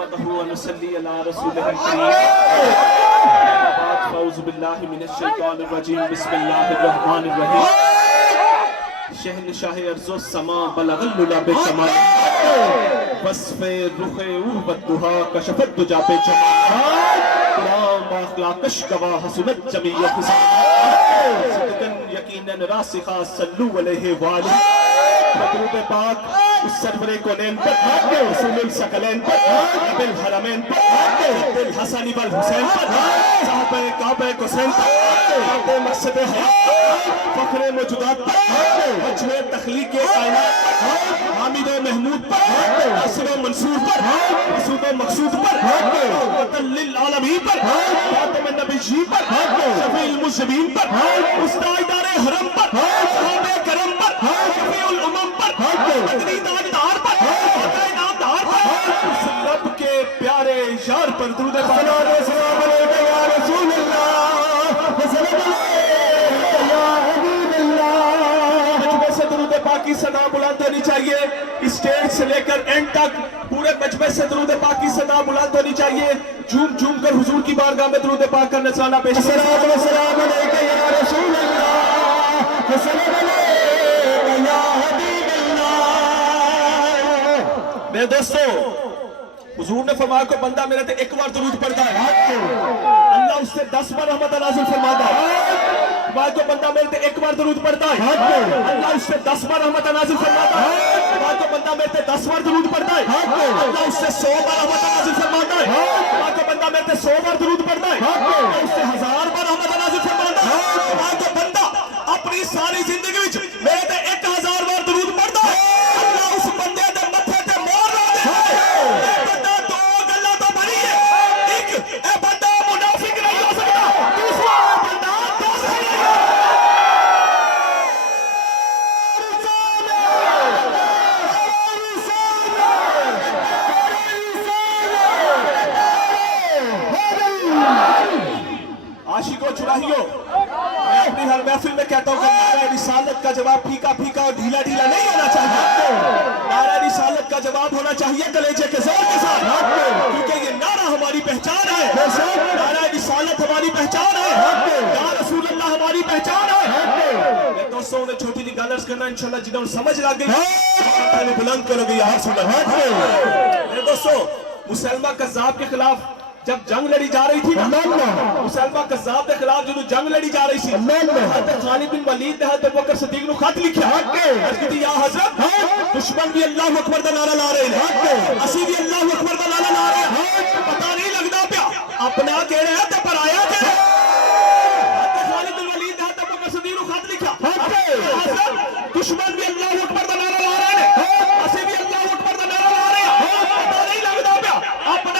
नहमदहु व नसल्ली अला रसूलिल करीम। अऊज़ु बिल्लाहि मिनश शैतानिर रजीम। बिस्मिल्लाहिर रहमानिर रहीम। शहनशाह अर्ज़ो समा बलगल लुला बे कमाल वस्फ़े रुख़े ऊह बद्दुहा कशफ़त दुजा बे जमाल कुरान अख़लाक़श गवाह हसनत जमीअ हिसान सिद्क़न यकीनन रासिख़ा सल्लु अलैहि वाले मदरूद पाक उस सरवरे कोनैन पर रसूलुल सकलैन पर बिल हरमैन पर बिल हसन वल हुसैन पर साहबे काबे हुसैन पर मक़सद हयात फ़ख्रे मौजूदात पर वजह तख़लीक़ कायनात हामिद व महमूद पर नासिर व मंसूर पर मक़सूद व मक़सूद पर रहमतल लिल आलमीन पर ख़ातमुन नबिय्यीन पर शफ़ीउल मुज़निबीन पर मुस्ताइदारे हरम पर सहाबे करम पर शफ़ीउल उमम पर मदनी ताजदार पर नामदार पर उस रब के प्यारे यार पर दुरूद पाक सलाम अलैका या रसूल अल्लाह सल्लल्लाहु अलैहि या हबीब अल्लाह। वैसे दुरूद पाक की सना बुलंद होनी चाहिए, स्टेज से लेकर एंड तक पूरे मजमे से दुरूद पाक की सना बुलंद होनी चाहिए। झूम झूम कर हुजूर की बारगाह में दुरूद पाक का नज़राना पेश करें। सलाम अलैका या रसूल अल्लाह सल्लल्लाहु अलैहि या हबीब अल्लाह। मेरे दोस्तों, हुजूर ने फरमाया को बंदा मेरे ते एक बार दुरूद पढ़ता है अल्लाह उससे 10 बार रहमत नाज़िल फरमाता है। फरमाया को बंदा मेरे ते एक बार दुरूद पढ़ता है अल्लाह उससे 10 बार रहमत नाज़िल फरमाता है। फरमाया को बंदा मेरे ते 10 बार दुरूद पढ़ता है अल्लाह उससे 100 बार रहमत नाज़िल फरमाता है। फरमाया को बंदा मेरे ते 100 बार दुरूद पढ़ता है अल्लाह उससे 1000 बार रहमत नाज़िल फरमाता है। फरमाया को बंदा अपनी सारी जिंदगी विच मेरे ते 1000 बार दुरूद पढ़ता है अल्लाह उस बंदे दे मत्थे ते मोहर ला देता है। आशिकों चुराहियों, मैं अपनी हर महफिल में कहता हूँ कि नारा रिसालत का जवाब फीका फीका और ढीला ढीला नहीं होना चाहिए। नारा रिसालत का जवाब होना चाहिए कलेजे के जोर के साथ, क्योंकि ये नारा हमारी पहचान है। नारा रिसालत हमारी पहचान है, या रसूल अल्लाह हमारी पहचान है। मैं दोस्तों ने छोटी सी गालर्स करना इंशाल्लाह जिन्होंने समझ लग गई बुलंद करोगे यार सुन। मेरे दोस्तों, मुसलमा कज़्ज़ाब के खिलाफ जब जंग लड़ी जा रही थी ना, मुसलमान कज़्ज़ाब के खिलाफ जो जंग लड़ी जा रही थी, हज़रत खालिद बिन वलीद ने हज़रत बकर सिद्दीक़ को खत लिखा कि या हज़रत दुश्मन भी अल्लाहु अकबर का नारा ला रहे हैं, असी भी अल्लाहु अकबर का नारा ला रहे हैं, पता नहीं लगता प्या अपना केड़े है ते पराया केड़े। हज़रत खालिद बिन वलीद ने हज़रत बकर सिद्दीक़ को खत लिखा हज़रत दुश्मन भी अल्लाहु अकबर का नारा ला रहे हैं, असी भी अल्लाहु अकबर का नारा ला रहे हैं, पता नहीं लगता प्या अपना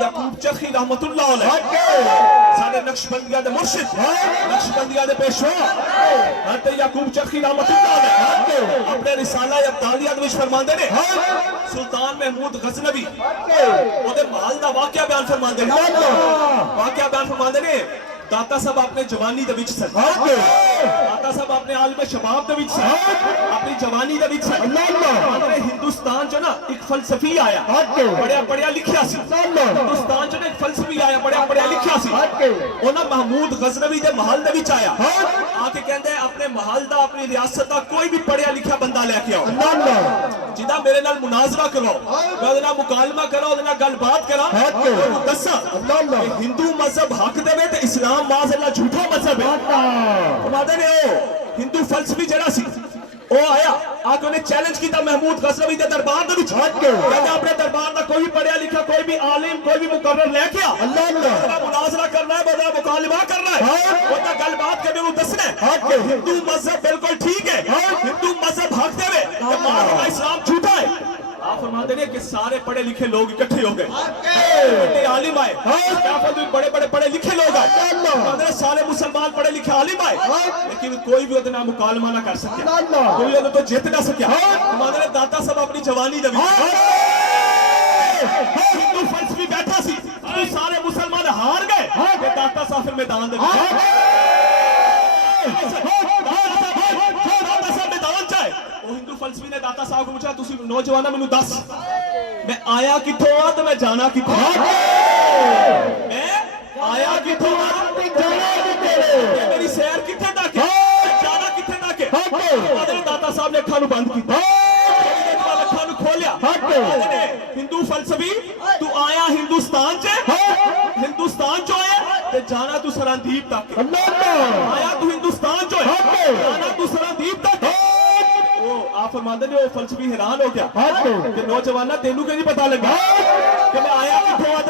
याकूब चरखी रहमतुल्लाह अलैह साडे नक्शबंदिया दे मुर्शिद नक्शबंदिया दे पेशवा हज़रत याकूब चरखी रहमतुल्लाह अलैह अपने रिसाला अब्दालिया दे विच फरमांदे ने सुल्तान महमूद गजनवी ओदे महल दा वाकया बयान फरमांदे ने। वाकया बयान फरमांदे ने दाता साहब अपने जवानी दे विच सन, दाता साहब अपने आलम शबाब दे विच सन, अपनी जवानी दे विच सन। हमारे हिंदुस्तान जो ना एक फलसफी आया बड़ा पढ़िया लिखिया सी, हिंदुस्तान जो ना एक फलसफी आया बड़ा पढ़िया लिखिया सी, ओना महमूद गजनवी दे महल दे विच आया आके कहंदे अपने महल दा अपनी रियासत दा कोई भी पढ़िया लिखिया बंदा लेके आओ जिदा मेरे नाल मुनाजरा करो, मैं ओदे नाल मुकालमा करो, ओदे नाल गलबात करा, ओनू दस्सा हिंदू मजहब हक देवे ते इस्लाम माज़अल्लाह झूठा मजहब है। फरमाते ने ओ हिंदू फलसफी जड़ा सी ਉਹ ਆਇਆ ਆਕੇ ਉਹਨੇ ਚੈਲੰਜ ਕੀਤਾ महमूद गजनवी ਦੇ ਦਰਬਾਰ ਦੇ ਵਿੱਚ ਹੱਟ ਕੇ ਕਹਿੰਦਾ ਆਪਣੇ ਦਰਬਾਰ ਦਾ ਕੋਈ ਪੜਿਆ ਲਿਖਿਆ ਕੋਈ ਵੀ ਆਲਿਮ ਕੋਈ ਵੀ ਮੁਕਰਰ ਲੈ ਕੇ ਆ ਅੱਲਾਹ ਅੱਲਾਹ ਮੁਨਾਜ਼ਰਾ ਕਰਨਾ ਹੈ ਬੜਾ ਮੁਕਾਲਮਾ करना है ਉਹਦਾ ਗੱਲਬਾਤ ਕੇ ਮੈਨੂੰ ਦੱਸਣਾ ਹੈ हिंदू मजहब बिल्कुल ठीक है हिंदू मजहब हक देवे हमारा इस्लाम झूठा है आप फरमाते हैं कि सारे पढ़े लिखे लोग इकट्ठे हो गए आलिम आए बड़े बड़े पढ़े लिखे लोग आए सारे मुसलमान पढ़े लिखे आलिम आए लेकिन कोई भी उतना मुकालमा ना कर सके कोई उन्हें तो जित ना सके हमारे दाता साहब अपनी जवानी दे हिंदू फलसफी बैठा सी सारे मुसलमान हार गए दाता साहब फिर मैदान दे हिंदू फलसफी ने दाता साहब को पूछा तुसी नौजवाना मैनू दस मैं आया किथों आ ते मैं जाना किथों मैं आया किथों आ ते जाना किथे मेरी सैर किथे तक जाना किथे तक मेरे दाता साहब ने अखां नू बंद कीता अखां नू खोलिया हिंदू फलसफी तू आया हिंदुस्तान च हिंदुस्तान चो आया ते जाना तू सरांदीप तक आया तू हिंदुस्तान चो जाना तू सरांदीप तक आप फरमाते ने वो फलसफी हैरान हो गया कि नौजवाना तेनू क्यों नहीं पता लगा कि मैं आया किथों आ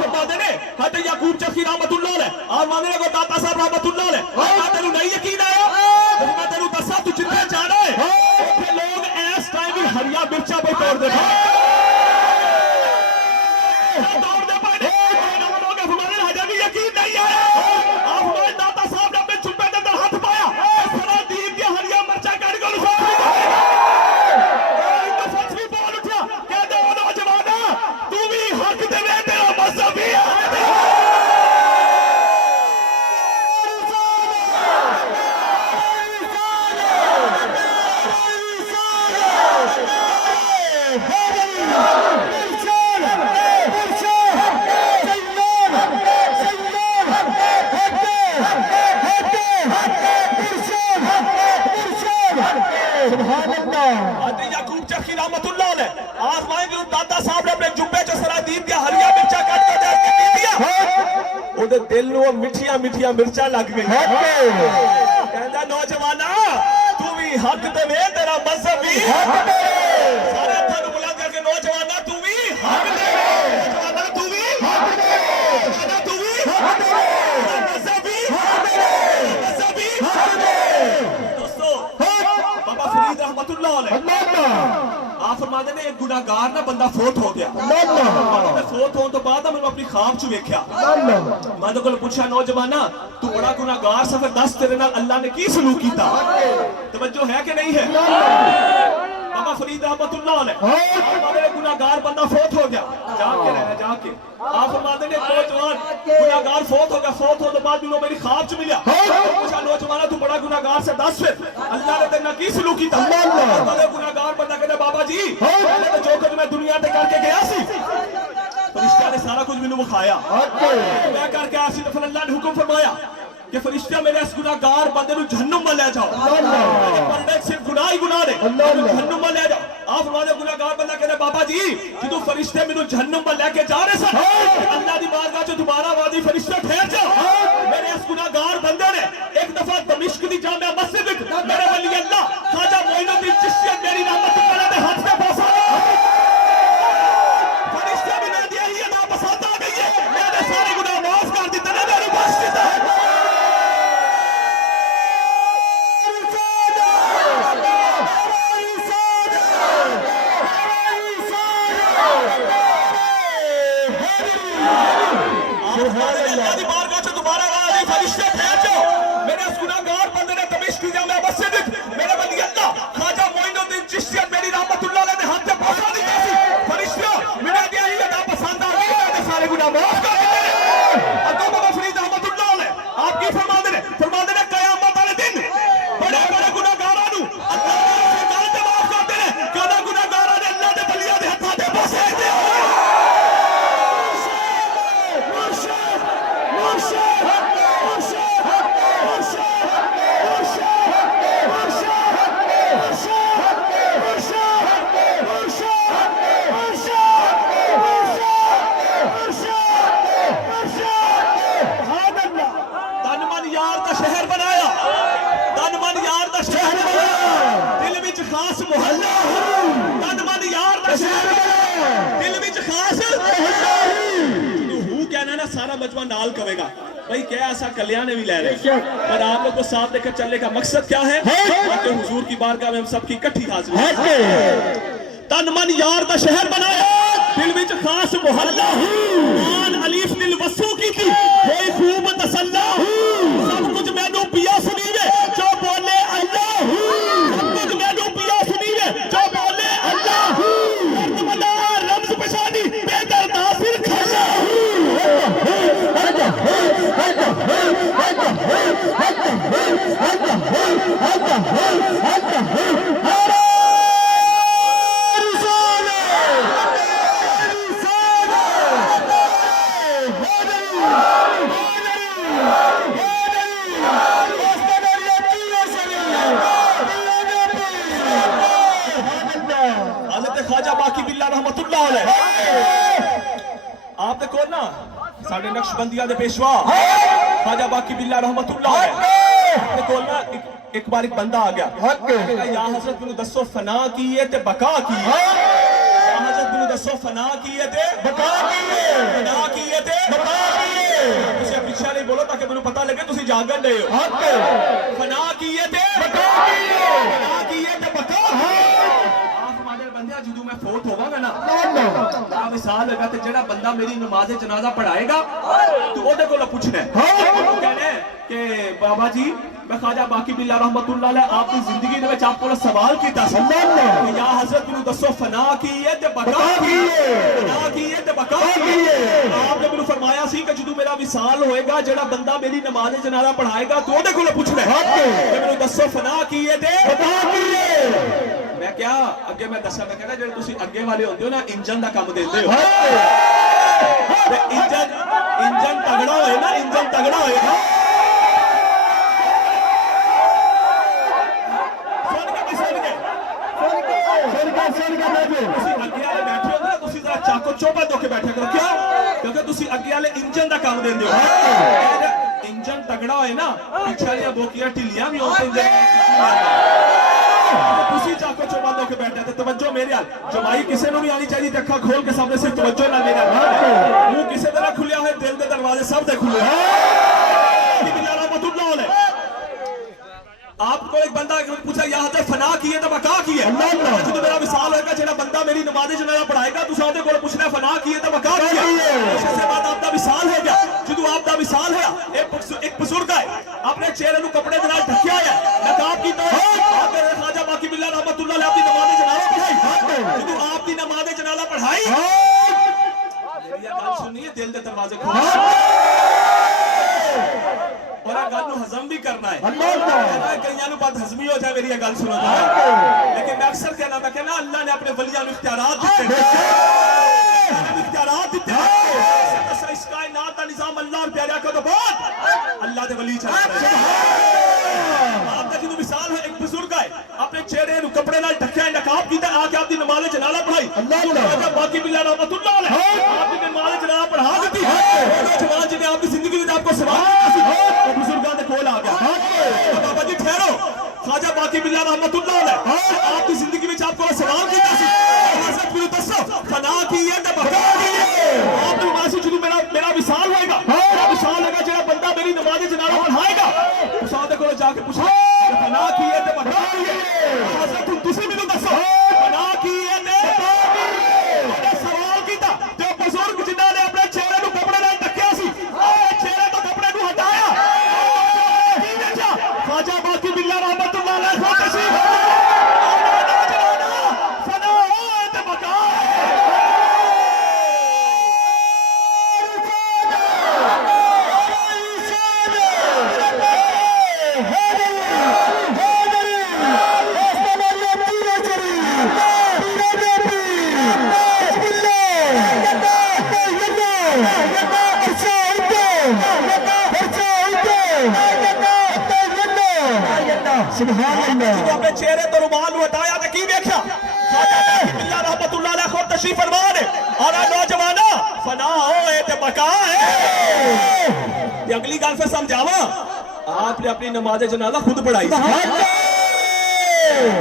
फरमाते ने हजरत याकूब चखी रहमतुल्लाह अलैह और माने को दाता साहब रहमतुल्लाह अलैह तेनू नहीं यकीन आया मैं तेनू दसा तू जिथे जाना है उथे लोग इस टाइम भी हरिया मिर्चा पे तोड़ दे हजर भी यकीन नहीं आया आप हमारे दाता साहब ने अपने चुप्पे के अंदर हाथ पाया सरादीप की हरिया मिर्चा याकूब चखी रहमतुल्लाह अलैह आसमान के दाता साहब ने अपने जुब्बे च सरादीप के हरिया मिर्चा काट के दे दिया ओदे दिल नु मिठिया मिठिया मिर्चा लग गई कहंदा नौजवाना तू भी हक ते वे तेरा मजहब भी हक दे सारे थानू बुलंद करके नौजवाना तू भी हक दे नौजवाना तू भी हक दे नौजवाना तू भी हक दे मजहब भी हक दे मजहब भी हक दे दोस्तों बाबा फरीद रहमतुल्लाह अलैह आप फरमाते ने एक गुनाहगार ना बंदा फोत हो गया मैं फोत होने तो बाद मैं अपनी ख्वाब च वेख्या मैं तो पूछा नौजवाना तू बड़ा गुनाहगार सा फिर दस तेरे नाल अल्लाह ने की सलूक कीता तवज्जो है कि नहीं है बाबा फरीद रहमतुल्लाह अलैह मेरे गुनाहगार बंदा फोत हो गया जाके रहना जाके आप फरमाते ने नौजवान गुनाहगार फोत हो गया फोत होने तो बाद भी मेरी ख्वाब च मिला पूछा नौजवाना तू बड़ा गुनाहगार से दस फिर अल्लाह ने तेरे नाल की सलूक कीता गुनाहगार बंदा कहता बाबा जी तो जो कुछ मैं दुनिया ते करके गया सी फरिश्ता ने सारा कुछ मैनू विखाया मैं करके आया सी तो फिर अल्लाह ने हुक्म फरमाया कि फरिश्ते मेरे इस गुनाहगार बंदे नु जहन्नुम में ले जाओ बंदे सिर्फ गुनाह ही गुनाह ने जहन्नुम में ले जाओ आप फरमाते गुनाहगार बंदा कहते बाबा जी जो फरिश्ते मेनू जहन्नुम में लेके जा रहे सन अल्लाह दी बारगाह च दोबारा वादी फरिश्ते ठहर जाओ मेरे इस गुनाहगार बंदे ने एक दफा दमिश्क दी जामिया मस्जिद विच मेरे वली अल्लाह ख्वाजा मोइनुद्दीन चिश्ती मेरी रहमत अल्लाह दे हाथ पे पहुंचा फरिश्ते भी ने दिया ये ना पसंद आ गई है मैंने सारे गुनाह माफ कर दिते ने मेरे बख्श दिता है शहर बनाया तन मन यार का शहर बनाया खास मोहल्ला तन मन यार दा शहर दिल विच खास हूं कहना ना सारा मजमा नाल कवेगा भाई क्या ऐसा कल्याण ने भी ले रहे पर आप लोग को साथ लेकर चलने का मकसद क्या है कि हुजूर की बारगाह में हम सबकी इकट्ठी हाजिर तन मन यार दा शहर बनाया दिल विच खास मोहल्ला मान अलीफ दिल वसू की थी कोई खूब तसल्ला सब कुछ मैनू पिया सुनी वे जो बोले अल्लाह सब कुछ मैनू पिया सुनी वे जो बोले अल्लाह दर्द मना रम्ज पेशानी बेदर्द नासिर खाला ख्वाजा बाकी बिल्ला रहमतुल्लाह अलैह आप देखो ना साढ़े नक्शबंदिया दे पेशवा ख्वाजा बाकी बिल्ला रहमतुल्लाह अलैह देखो ना एक बार एक बंदा आ गया या हजरत मैनू दसो फना की है ते बका की है या हजरत मैनू दसो फना की है ते बका की है फना की है ते बका की है तुसी पीछे नहीं बोलो ताकि मैनू पता लगे तुसी जागन दे हो फना की है ते बका की है फना की है ते बका है ਜਦੋਂ ਮੈਂ ਫੋਟ ਹੋਵਾਂਗਾ ਨਾ ਆ ਮਿਸਾਲ ਹੈਗਾ ਤੇ ਜਿਹੜਾ ਬੰਦਾ ਮੇਰੀ ਨਮਾਜ਼ ਜਨਾਜ਼ਾ ਪੜਾਏਗਾ ਤੂੰ ਉਹਦੇ ਕੋਲੋਂ ਪੁੱਛਣਾ कहना कि बाबा जी मैं ख्वाजा बाकी बिल्ला रहमतुल्लाह अलैह आपकी जिंदगी में आपको सवाल किया या हजरत मैनू दसो फना की है ते बका की है फना की है ते बका की है आपने मैनू फरमाया सी कि जदों मेरा विसाल होएगा जेड़ा बंदा मेरी नमाज जनाजा पढ़ाएगा तू ओदे कोलों पुछना है मैनू दसो फना की है ते बका की है मैं क्या अगे मैं दसा मैं कहना जेड़े तुसी अगे वाले होंदे हो ना इंजन दा काम देंदे हो इंजन तगड़ा होए ना इंजन तगड़ा होएगा चाको चौबा होके बैठे करो क्या क्योंकि तुसी अगे वाले इंजन दा काम देंदे हो इंजन तगड़ा होए ना पीछे वाली बोकियां ढिलियां भी होते तुसी चाको चौबा होके बैठे ते तवज्जो मेरे हाल जमाई किसी नु नहीं आनी चाहिए ते अखा खोल के सामने से तवज्जो ना मेरे हाल मुंह किसी तरह खुलिया है दिल दे दरवाजे सब दे खुले हैं बिल्ला रहमतुल्लाह अलैह आपको एक बंदा पूछा यहाँ से फना की है तो बका की है जो मेरा विसाल होगा जेड़ा बंदा मेरी नमाज़ जनाजा पढ़ाएगा तुम सादे को पूछना फना की है तो बका की है उसके बाद आपका विसाल हो गया जो आपका विसाल होया एक बुजुर्ग है अपने चेहरे नु कपड़े दे नाल ढकिया है नकाब कीता आपने ख्वाजा बाकी बिल्ला रहमतुल्लाह अलैह अपनी नमाज़ जनाजा पढ़ाई जो आपकी नमाज़ जनाजा पढ़ाई मेरी गल सुनिए दिल दे दरवाजे खोल और गल नु हजम भी करना है कईयां नु बात हजमी हो जाए मेरी गल सुनो लेकिन मैं अक्सर कहना मैं कहना अल्लाह ने अपने वलियां नु इख्तियारात दिते इस कायनात का निजाम अल्लाह और प्यारा का तो बहुत अल्लाह दे वली चलता है आपका जो मिसाल है एक बुजुर्ग है अपने चेहरे नु कपड़े नाल ढकिया नकाब कीता आके आपकी नमाज़ जनाजा पढ़ाई अल्लाह बाकी बिल्ला रहमतुल्लाह अलैह आपकी नमाज़ जनाजा पढ़ा दी वो जवान जिन्हें आपकी जिंदगी में आपको सवाल बुजुर्गों ने कोल आ गया बाबा जी ठहरो ख्वाजा बाकी बिल्ला रहमतुल्लाह अलैह आपकी जिंदगी में आपको सवाल किया सी हजरत मैनू दसो फना की है ते बका की है आपने मासी जो मेरा विसाल होएगा मेरा विसाल होगा जेड़ा बंदा मेरी नमाज़ जनाजा पढ़ाएगा उस सादे को जाके पूछो फना की है ते बका की है हजरत तुसी मैनू दसो फना की है ते बका की है सवाल कीता ते बुजुर्ग जिन्हां ने अपने चेहरे नु कपड़े नाल ढकिया सी चेहरे तो कपड़े नु हटाया ख्वाजा बाकी बिल्ला रहमतुल्लाह अलैह को तशरीफ फना ते बका अपने चेहरे तो रुमाल हटाया तो की देखा ख्वाजा रहमतुल्लाह अलैह खुद तशरीफ फरमा दे और नौजवाना फना होए ते बका है अगली गल फिर समझावा आपने अपनी नमाज़ जनाजा खुद पढ़ाई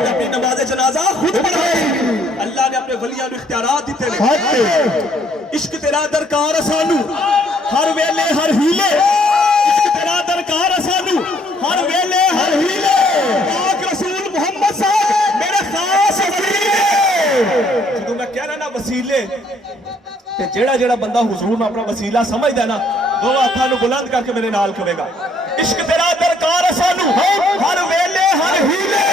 अपनी नमाज जनाजा खुद पढ़ाई। अल्लाह ने अपने वलियां नूं इख्तियारात दिते ने। इश्क तेरा दरकार सानू हर वेले हर हीले, इश्क तेरा दरकार सानू हर वेले हर हीले। पाक रसूल मुहम्मद साहब मेरे खास वसीले। ਜਦੋਂ मैं कह रहा ना वसीले, ਤੇ ਜਿਹੜਾ ਬੰਦਾ हुजूर ਨੂੰ अपना वसीला समझदा ना, दो हत्थां ਨੂੰ बुलंद करके मेरे नाल कहेगा इश्क तेरा दरकार सानू हर वेले हर हीले।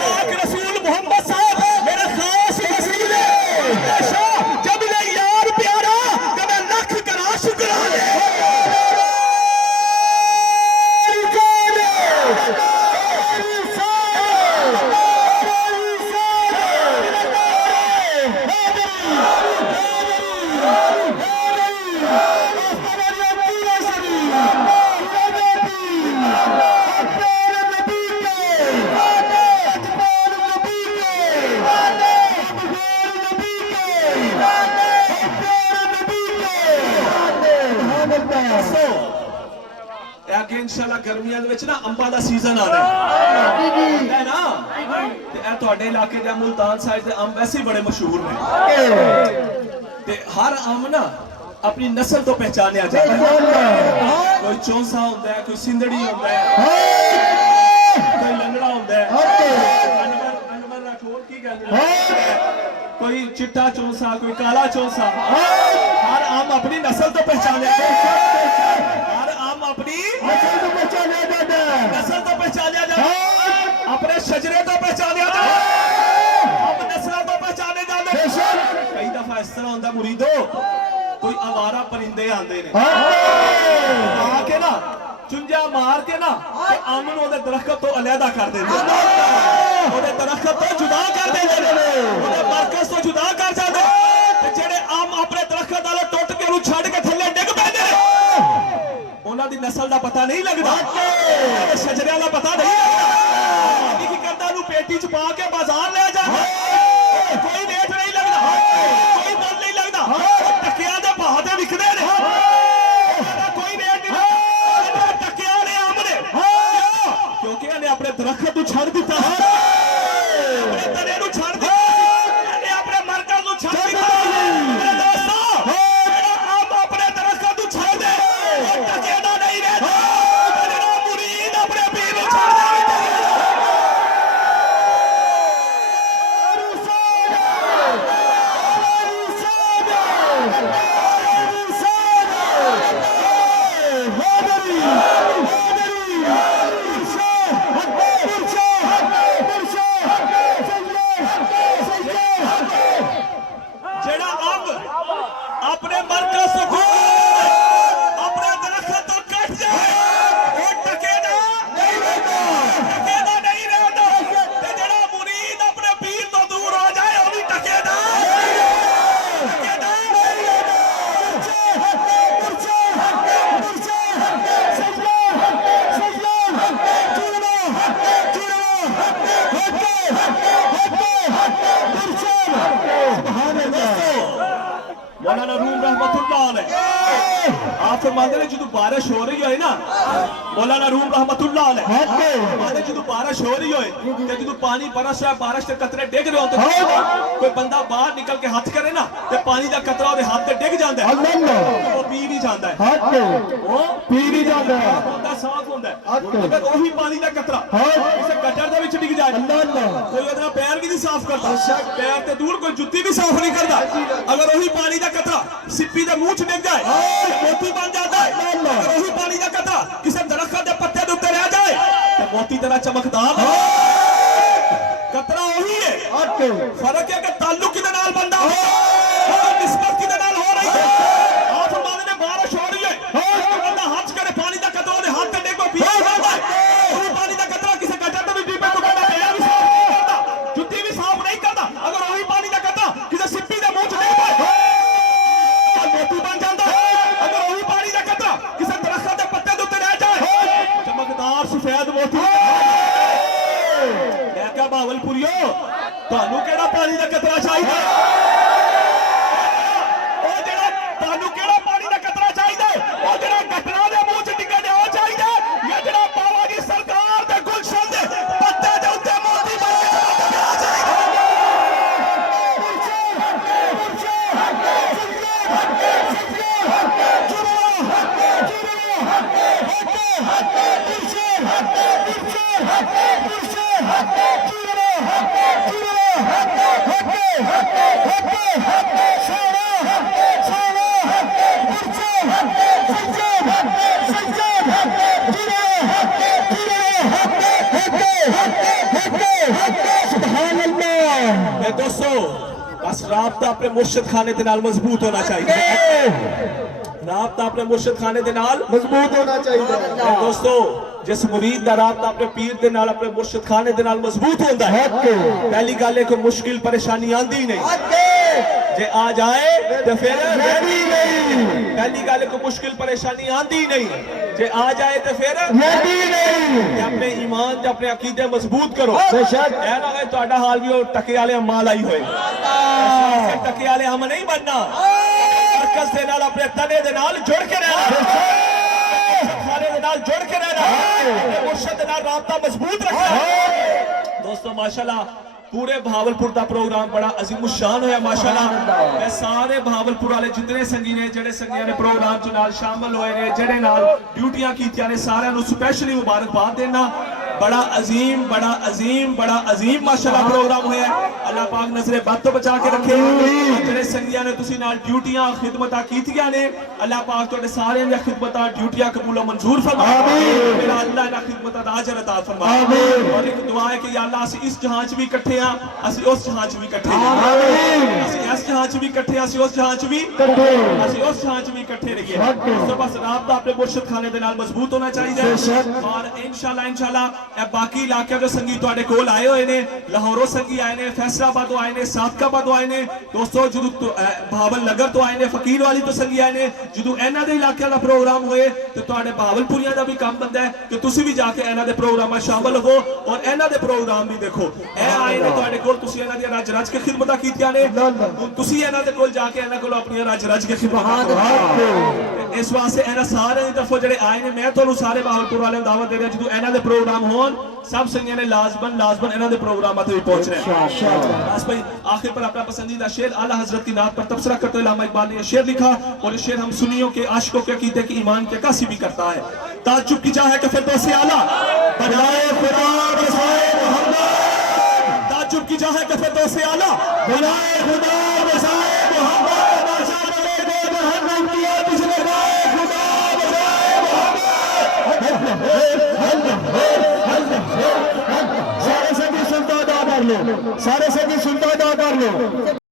पाक रसूल मुहम्मद साहब मेरे खास वसीले। जब ले यार प्यारा कदे लख करा शुकराने। इंशाल्लाह गर्मियां दे विच ना अंबां दा सीजन आ रहा है ना, ते ए तुहाडे इलाके दे मुल्तान साइड दे अंब वैसे ही बड़े मशहूर ने। ते हर अंब ना अपनी नस्ल तो पहचानिया जाता है। कोई चौंसा होंदा है, कोई सिंधड़ी होंदा है, कोई लंगड़ा होंदा है, अनवर राठौर की कहंदे, कोई चिट्टा चौंसा, कोई काला चौंसा। हर आम अपनी नस्ल तो पहचानिया जाता है। हर आम अपनी नस्ल तो पहचानिया जाता है, अपने शजरे तो पहचानिया जाता है, अब नस्ल तो पहचाने जाते हैं। कई दफा इस तरह होंदा मुरीदो, कोई आवारा परिंदे आंदे ने आके ना चुंझा मार के ना आम नूं ओहदे दरख्त तो अलहदा कर देंदे, ओहदे दरख्त तो जुदा कर देंदे ने, ओहदे मरकज तो जुदा कर जांदे। ते जेड़े आम अपने दरख्त वाले टुट के ओनू छड्ड के थल्ले डिग पैंदे ने, उन्हां दी नस्ल दा पता नहीं लगदा, शजरियां दा पता नहीं लगदा। की करदा ओनू पेटी च पा के बाजार ले जांदा, कोई रेट नहीं लगदा, कोई मुल नहीं लगदा, टकियां दे भाव ते विकदे ने, कोई रेट नहीं, टकियां ने आम ने, क्योंकि इहने अपने दरख्त नूं छड्ड दित्ता, अपने तने नूं छड्ड दित्ता, इहने अपने मरकज नूं छड्ड दित्ता। मौलाना रूम रहमतुल्लाह अलैह आप फरमाते ने जो बारिश हो रही है ना, मौलाना रूम रहमतुल्लाह अलैह जो बारिश हो रही है, जो पानी बरस रहा है, बारिश के कतरे डिग रहे होते, कोई बंदा बाहर निकल के हाथ करे ना, तो पानी का कतरा ਉਹਦੇ हाथ से डिग जाता है, वो पी भी जाता है, वो पी भी जाता है, बंदा साफ होता है। अगर वही पानी का कतरा किसी गटर ਦੇ ਵਿੱਚ डिग जाए, कोई ਉਹਦਾ पैर भी नहीं साफ करता, पैर ਤੇ दूर कोई जुत्ती भी साफ नहीं करता। अगर वही पानी का कतरा सिप्पी के मुंह च डिग जाए, मोती बन जाता है। अगर वही पानी का कतरा किसी दरख्त के पत्ते के उत्ते रह जाए, तो मोती तरह चमकदार कतरा वही है। फर्क है कि ताल्लुक किदे नाल बनदा हो, निस्बत किदे नाल हो रही है। आप फरमाते ने बारिश हो रही है, बंदा हाथ करे पानी का कतरा ओदे हाथ ते डिग पी जाता है, वही पानी का कतरा किसी गटर ते भी डिब्बे तो पैर भी साफ नहीं करता, जुत्ती भी साफ नहीं करता। अगर वही पानी का कतरा किसी सिप्पी के मुंह च डिग पाए, मोती बन जाता है। अगर वही पानी का कतरा किसी दरख्त के पत्ते के उत्ते रह जाए, चमकदार सफेद मोती। मैं क्या बावलपुरियो, ਤੁਹਾਨੂੰ ਕਿਹੜਾ ਪਾਣੀ ਦਾ ਕਤਰਾ ਚਾਹੀਦਾ? ਉਹ ਜਿਹੜਾ ਤੁਹਾਨੂੰ ਕਿਹੜਾ ਪਾਣੀ ਦਾ ਕਤਰਾ ਚਾਹੀਦਾ? ਉਹ ਜਿਹੜਾ ਗਟਰਾਂ ਦੇ ਮੂੰਹ 'ਚ ਡਿੱਗਣ ਉਹ ਚਾਹੀਦਾ, ਜਾਂ ਜਿਹੜਾ ਬਾਬਾ ਜੀ ਸਰਕਾਰ ਦੇ ਗੁਲਸ਼ਨ ਦੇ ਪੱਤੇ ਦੇ ਉੱਤੇ ਮੋਤੀ ਬਣ ਕੇ दोस्तों बस राबता अपने मुर्शिद खाने के नाल मजबूत होना चाहिए राबता अपने मुर्शिद खाने के नाल मजबूत होना चाहिए दोस्तों जिस मुरीद का राबता अपने पीर के नाल अपने मुर्शिद खाने के नाल मजबूत होता है पहली गल है कोई मुश्किल परेशानी आंदी नहीं जे आ जाए तो फिर पहली गल कोई मुश्किल परेशानी आंदी नहीं जे आ जाए तो फिर अपने ईमान ते अपने अकीदे मजबूत करो ऐ ना होए ਤੁਹਾਡਾ हाल भी टके वाले अमाल आई होए टके वाले हम नहीं बनना मरकज दे नाल अपने तने दे नाल जुड़ के रहना खाने दे नाल जुड़ के रहना मुर्शिद दे नाल राबता मजबूत रखना दोस्तों माशाल्लाह पूरे भावलपुर का प्रोग्राम बड़ा अजीमुशान होया माशाल्लाह मैं सारे भावलपुर वाले जितने संगी ने जेडे संगियां ने प्रोग्राम च नाल शामिल होए ने जेडे नाल ड्यूटियां कीतियां ने सारे नु स्पेशली मुबारकबाद देना बड़ा अजीम माशाल्लाह प्रोग्राम होया अल्लाह पाक नजरे बद तो बचा के रखे जेडे संगियां ने तुसी नाल ड्यूटियां खिदमतां कीतियां ने अल्लाह पाक तुहाडे सारे दी खिदमतां ड्यूटियां कबूल मंजूर फरमा आमीन मेरा अल्लाह इना खिदमतां दा अजर अता फरमा आमीन और एक दुआ है कि या अल्लाह असी इस जहां च भी इकट्ठे ਅਸੀਂ ਉਸ ਜਹਾਂ ਚ ਵੀ ਇਕੱਠੇ ਆਮੀਨ ਅਸੀਂ ਇਸ ਜਹਾਂ ਚ ਵੀ ਇਕੱਠੇ ਅਸੀਂ ਉਸ ਜਹਾਂ ਚ ਵੀ ਇਕੱਠੇ ਅਸੀਂ ਉਸ ਜਹਾਂ ਚ ਵੀ ਇਕੱਠੇ ਰਹੀਏ ਉਸ ਬਸ ਰਾਬਤਾ ਆਪਣੇ ਮੁਰਸ਼ਿਦ ਖਾਨੇ ਦੇ ਨਾਲ ਮਜ਼ਬੂਤ ਹੋਣਾ ਚਾਹੀਦਾ ਹੈ ਔਰ ਇਨਸ਼ਾਅੱਲਾ ਇਹ ਬਾਕੀ ਇਲਾਕਿਆਂ ਦੇ ਸੰਗੀ ਤੁਹਾਡੇ ਕੋਲ ਆਏ ਹੋਏ ਨੇ ਲਾਹੌਰੋਂ ਸੰਗੀ ਆਏ ਨੇ ਫੈਸਲਾਬਾਦੋਂ ਆਏ ਨੇ ਸਾਦਕਾਬਾਦੋਂ ਆਏ ਨੇ ਦੋਸਤੋ ਜਦੋਂ ਭਾਵਲ ਨਗਰ ਤੋਂ ਆਏ ਨੇ ਫਕੀਰ ਵਾਲੀ ਤੋਂ ਸੰਗੀ ਆਏ ਨੇ ਜਦੋਂ ਇਹਨਾਂ ਦੇ ਇਲਾਕਿਆਂ ਦਾ ਪ੍ਰੋਗਰਾਮ ਹੋਏ ਤੇ ਤੁਹਾਡੇ ਭਾਵਲਪੁਰੀਆਂ ਦਾ ਵੀ ਕੰਮ ਬੰਦਾ ਹੈ ਕਿ ਤੁਸੀਂ ਵੀ ਜਾ ਕੇ ਇਹਨਾਂ ਦੇ ਪ੍ਰੋਗਰਾਮਾਂ ਸ਼ਾਮਲ ਹੋਵੋ ਔਰ ਇਹਨਾਂ ਦੇ ਪ੍ਰੋਗਰਾਮ ਵੀ ਦੇਖੋ ਇਹ ਆਏ ਨੇ ਤੁਹਾਡੇ ਕੋਲ ਤੁਸੀਂ ਇਹਨਾਂ ਦੀਆਂ ਰੱਜ ਕੇ ਖਿਦਮਤਾਂ ਕੀਤੀਆਂ ਨੇ ਹੁਣ ਤੁਸੀਂ ਇਹਨਾਂ ਦੇ ਕੋਲ ਜਾ ਕੇ ਇਹਨਾਂ ਕੋਲ ਆਪਣੀਆਂ ਰੱਜ ਕੇ ਖਿਦਮਤਾਂ ਕਰੋ ਇਸ ਵਾਸਤੇ ਇਹਨਾਂ ਸਾਰੇ ਦੀ ਤਰਫੋਂ ਜਿਹੜੇ ਆਏ ਨੇ ਮੈਂ ਤੁਹਾਨੂੰ ਸਾਰੇ ਭਾਵਲਪੁਰ ਵਾਲਿਆਂ ਨੂੰ ਦਾਵਤ ਦੇ ਰਿਹਾ ਜਦੋਂ ਇਹਨਾਂ ਦੇ ਪ੍ਰੋਗਰਾਮ ਹੋਣ सब संगियां ने लाजमन इन्हां दे प्रोग्रामां ते भी पहुंचना है इंशाअल्लाह बस भाई आखिर पर अपना पसंदीदा शेर आला हजरत की नात पर तबसरा करते हुए अल्लामा इकबाल ने शेर लिखा और ये शेर हम सुन्नियों के आशिकों के अकीदे की ईमान की अक्कासी भी करता है ताज्जुब की चाह है कि फिरदौस आला बनाए खुदा बसाए मोहम्मद ताज्जुब की चाह है कि फिरदौस आला बनाए खुदा बसाए मोहम्मद माशा अल्लाह ने जहन्नम किया पिछले गाए खुदा बसाए मोहम्मद सारे संगी सुल्तान सारे